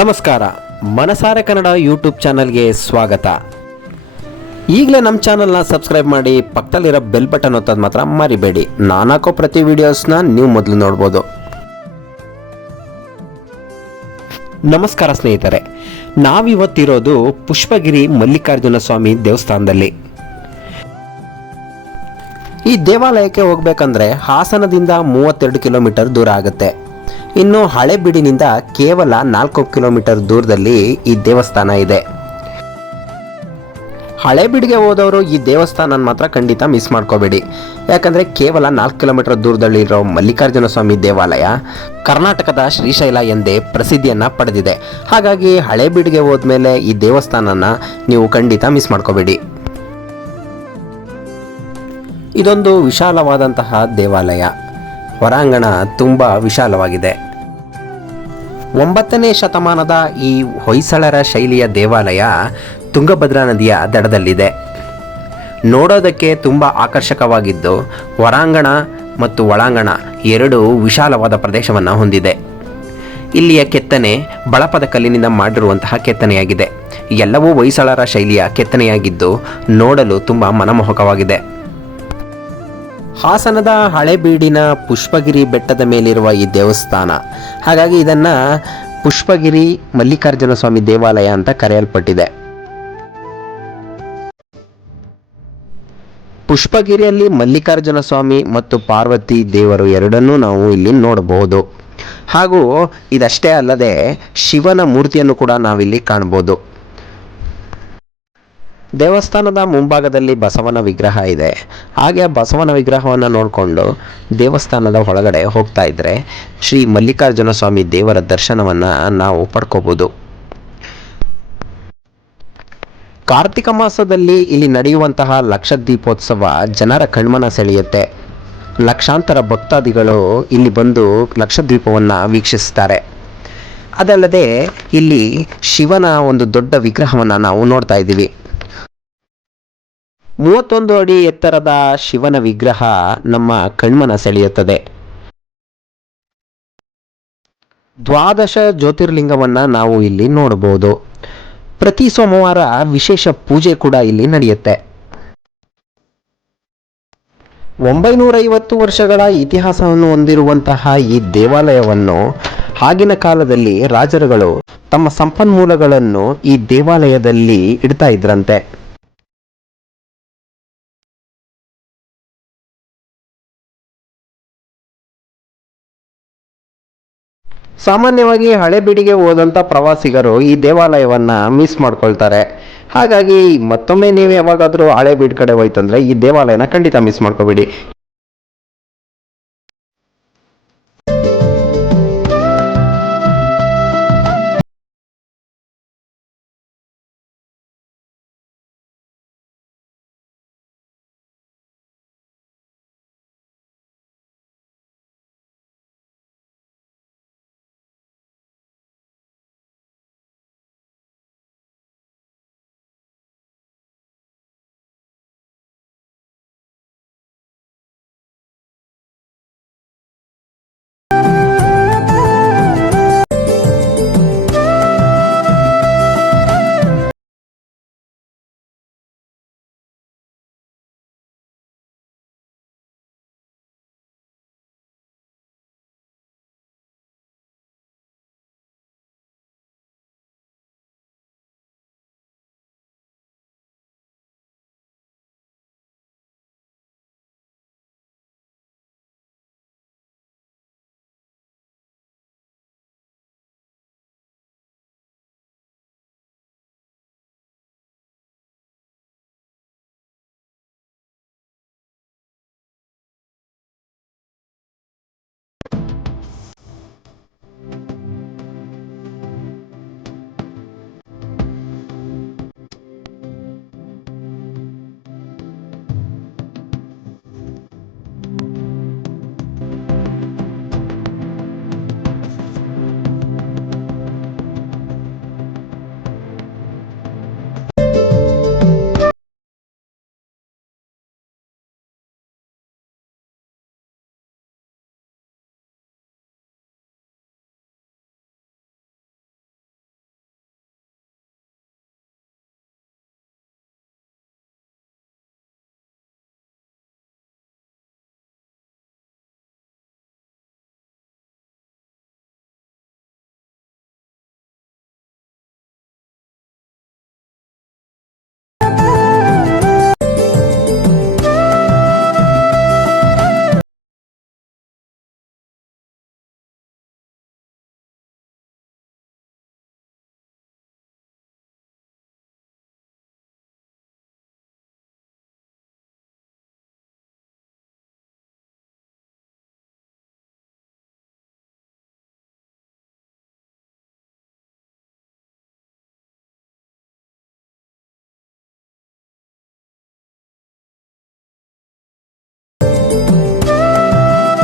ನಮಸ್ಕಾರ. ಮನಸಾರೆ ಕನ್ನಡ ಯೂಟ್ಯೂಬ್ ಚಾನಲ್ಗೆ ಸ್ವಾಗತ. ಈಗಲೇ ನಮ್ಮ ಚಾನಲ್ನ ಸಬ್ಸ್ಕ್ರೈಬ್ ಮಾಡಿ, ಪಕ್ಕದಲ್ಲಿರೋ ಬೆಲ್ ಬಟನ್ ಒತ್ತೋದು ಮಾತ್ರ ಮರಿಬೇಡಿ. ನಾನು ಹಾಕೋ ಪ್ರತಿ ವಿಡಿಯೋಸ್ನ ನೀವು ಮೊದಲು ನೋಡ್ಬೋದು. ನಮಸ್ಕಾರ ಸ್ನೇಹಿತರೆ, ನಾವಿವತ್ತಿರೋದು ಪುಷ್ಪಗಿರಿ ಮಲ್ಲಿಕಾರ್ಜುನ ಸ್ವಾಮಿ ದೇವಸ್ಥಾನದಲ್ಲಿ. ಈ ದೇವಾಲಯಕ್ಕೆ ಹೋಗ್ಬೇಕಂದ್ರೆ ಹಾಸನದಿಂದ 32 ಕಿಲೋಮೀಟರ್ ದೂರ ಆಗುತ್ತೆ. ಇನ್ನು ಹಳೆಬೀಡಿನಿಂದ ಕೇವಲ 4 ಕಿಲೋಮೀಟರ್ ದೂರದಲ್ಲಿ ಈ ದೇವಸ್ಥಾನ ಇದೆ. ಹಳೆಬೀಡಿಗೆ ಹೋದವರು ಈ ದೇವಸ್ಥಾನ ಮಾತ್ರ ಖಂಡಿತ ಮಿಸ್ ಮಾಡ್ಕೋಬೇಡಿ. ಯಾಕಂದರೆ ಕೇವಲ 4 ಕಿಲೋಮೀಟರ್ ದೂರದಲ್ಲಿರೋ ಮಲ್ಲಿಕಾರ್ಜುನ ಸ್ವಾಮಿ ದೇವಾಲಯ ಕರ್ನಾಟಕದ ಶ್ರೀಶೈಲ ಎಂದೇ ಪ್ರಸಿದ್ಧಿಯನ್ನು ಪಡೆದಿದೆ. ಹಾಗಾಗಿ ಹಳೆಬೀಡಿಗೆ ಹೋದ್ಮೇಲೆ ಈ ದೇವಸ್ಥಾನನ ನೀವು ಖಂಡಿತ ಮಿಸ್ ಮಾಡ್ಕೋಬೇಡಿ. ಇದೊಂದು ವಿಶಾಲವಾದಂತಹ ದೇವಾಲಯ. ಹೊರಾಂಗಣ ತುಂಬ ವಿಶಾಲವಾಗಿದೆ. 9ನೇ ಶತಮಾನದ ಈ ಹೊಯ್ಸಳರ ಶೈಲಿಯ ದೇವಾಲಯ ತುಂಗಭದ್ರಾ ನದಿಯ ದಡದಲ್ಲಿದೆ. ನೋಡೋದಕ್ಕೆ ತುಂಬ ಆಕರ್ಷಕವಾಗಿದ್ದು ಹೊರಾಂಗಣ ಮತ್ತು ಒಳಾಂಗಣ ಎರಡೂ ವಿಶಾಲವಾದ ಪ್ರದೇಶವನ್ನು ಹೊಂದಿದೆ. ಇಲ್ಲಿಯ ಕೆತ್ತನೆ ಬಳಪದ ಕಲ್ಲಿನಿಂದ ಮಾಡಿರುವಂತಹ ಕೆತ್ತನೆಯಾಗಿದೆ. ಎಲ್ಲವೂ ಹೊಯ್ಸಳರ ಶೈಲಿಯ ಕೆತ್ತನೆಯಾಗಿದ್ದು ನೋಡಲು ತುಂಬ ಮನಮೋಹಕವಾಗಿದೆ. ಹಾಸನದ ಹಳೆಬೀಡಿನ ಪುಷ್ಪಗಿರಿ ಬೆಟ್ಟದ ಮೇಲಿರುವ ಈ ದೇವಸ್ಥಾನ, ಹಾಗಾಗಿ ಇದನ್ನು ಪುಷ್ಪಗಿರಿ ಮಲ್ಲಿಕಾರ್ಜುನ ಸ್ವಾಮಿ ದೇವಾಲಯ ಅಂತ ಕರೆಯಲ್ಪಟ್ಟಿದೆ. ಪುಷ್ಪಗಿರಿಯಲ್ಲಿ ಮಲ್ಲಿಕಾರ್ಜುನ ಸ್ವಾಮಿ ಮತ್ತು ಪಾರ್ವತಿ ದೇವರು ಎರಡನ್ನೂ ನಾವು ಇಲ್ಲಿ ನೋಡಬಹುದು. ಹಾಗೂ ಇದಷ್ಟೇ ಅಲ್ಲದೆ ಶಿವನ ಮೂರ್ತಿಯನ್ನು ಕೂಡ ನಾವಿಲ್ಲಿ ಕಾಣಬಹುದು. ದೇವಸ್ಥಾನದ ಮುಂಭಾಗದಲ್ಲಿ ಬಸವನ ವಿಗ್ರಹ ಇದೆ. ಹಾಗೆ ಬಸವನ ವಿಗ್ರಹವನ್ನು ನೋಡಿಕೊಂಡು ದೇವಸ್ಥಾನದ ಒಳಗಡೆ ಹೋಗ್ತಾ ಇದ್ದರೆ ಶ್ರೀ ಮಲ್ಲಿಕಾರ್ಜುನ ಸ್ವಾಮಿ ದೇವರ ದರ್ಶನವನ್ನು ನಾವು ಪಡ್ಕೋಬೋದು. ಕಾರ್ತಿಕ ಮಾಸದಲ್ಲಿ ಇಲ್ಲಿ ನಡೆಯುವಂತಹ ಲಕ್ಷದೀಪೋತ್ಸವ ಜನರ ಕಣ್ಮನ ಸೆಳೆಯುತ್ತೆ. ಲಕ್ಷಾಂತರ ಭಕ್ತಾದಿಗಳು ಇಲ್ಲಿ ಬಂದು ಲಕ್ಷದ್ವೀಪವನ್ನು ವೀಕ್ಷಿಸ್ತಾರೆ. ಅದಲ್ಲದೆ ಇಲ್ಲಿ ಶಿವನ ಒಂದು ದೊಡ್ಡ ವಿಗ್ರಹವನ್ನು ನಾವು ನೋಡ್ತಾ ಇದ್ದೀವಿ. 31 ಅಡಿ ಎತ್ತರದ ಶಿವನ ವಿಗ್ರಹ ನಮ್ಮ ಕಣ್ಮನ ಸೆಳೆಯುತ್ತದೆ. 12 ಜ್ಯೋತಿರ್ಲಿಂಗವನ್ನು ನಾವು ಇಲ್ಲಿ ನೋಡಬಹುದು. ಪ್ರತಿ ಸೋಮವಾರ ವಿಶೇಷ ಪೂಜೆ ಕೂಡ ಇಲ್ಲಿ ನಡೆಯುತ್ತೆ. 950 ವರ್ಷಗಳ ಇತಿಹಾಸವನ್ನು ಹೊಂದಿರುವಂತಹ ಈ ದೇವಾಲಯವನ್ನು ಆಗಿನ ಕಾಲದಲ್ಲಿ ರಾಜರುಗಳು ತಮ್ಮ ಸಂಪನ್ಮೂಲಗಳನ್ನು ಈ ದೇವಾಲಯದಲ್ಲಿ ಇಡ್ತಾ ಇದ್ರಂತೆ. ಸಾಮಾನ್ಯವಾಗಿ ಹಳೆಬೀಡಿಗೆ ಹೋದಂಥ ಪ್ರವಾಸಿಗರು ಈ ದೇವಾಲಯವನ್ನು ಮಿಸ್ ಮಾಡ್ಕೊಳ್ತಾರೆ. ಹಾಗಾಗಿ ಮತ್ತೊಮ್ಮೆ ನೀವು ಯಾವಾಗಾದರೂ ಹಳೆಬೀಡು ಕಡೆ ಹೋಯ್ತಂದ್ರೆ ಈ ದೇವಾಲಯನ ಖಂಡಿತ ಮಿಸ್ ಮಾಡ್ಕೋಬೇಡಿ.